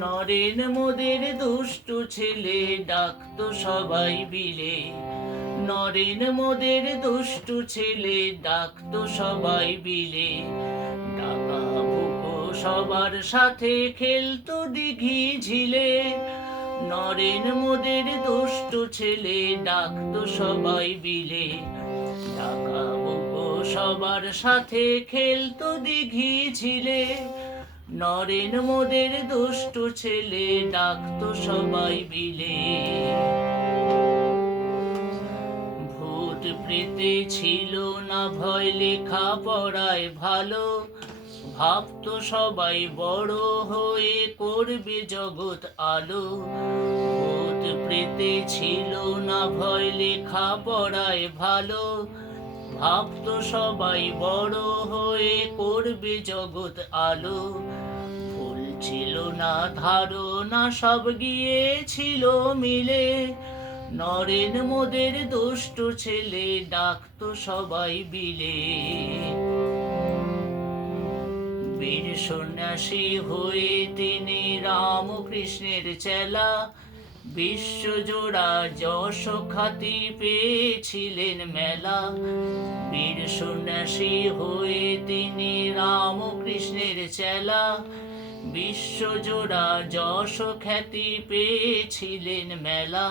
নরেন মোদের দুষ্টু ছেলে ডাকতো সবাই বিলে। নরেন মোদের দুষ্টু ছেলে ডাকতো সবাই বিলে। ডাকা বুকো সবার সাথে খেলতো দিঘি ঝিলে। নরেন মোদের দুষ্টু ছেলে ডাকতো সবাই বিলে। ডাকা বুকো সবার সাথে খেলতো দিঘি ঝিলে। নরেন মোদের দুষ্টু ছেলে ডাকতো সবাই বিলে। ভূত প্রেতে ছিল না ভয়, লেখা পড়ায় ভালো। ভাবতো সবাই বড় হয়ে করবে জগৎ আলো। ভূত প্রেতে ছিল না ভয়, লেখা পড়ায় ভালো। ভাবতো সবাই বড় হয়ে করবে জগৎ আলো। ভুল ছিল না ধারণা, সব গিয়েছিল মিলে। নরেন মোদের দুষ্টু ছেলে ডাকতো সবাই বিলে। বীর সন্ন্যাসী হয়ে তিনি রামকৃষ্ণের চেলা। বিশ্বজোড়া যশ খ্যাতি পেয়েছিলেন মেলা। বীর সন্ন্যাসী হয়ে তিনি রামকৃষ্ণের চেলা। বিশ্বজোড়া যশ খ্যাতি পেয়েছিলেন মেলা।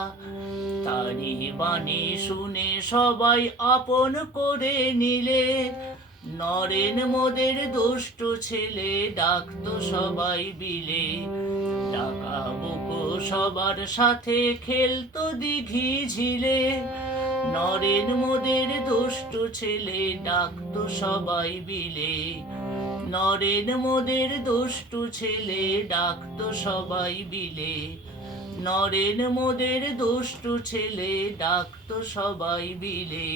তারি বাণী শুনে সবাই আপন করে নিলে। নরেন মোদের দুষ্টু ছেলে ডাকতো সবাই বিলে। ডাকা বুকো সবার সাথে খেলতো দিঘি ঝিলে। নরেন মোদের দুষ্টু ছেলে ডাকতো সবাই বিলে। নরেন মোদের দুষ্টু ছেলে ডাকতো সবাই বিলে। নরেন মোদের দুষ্টু ছেলে ডাকতো সবাই বিলে।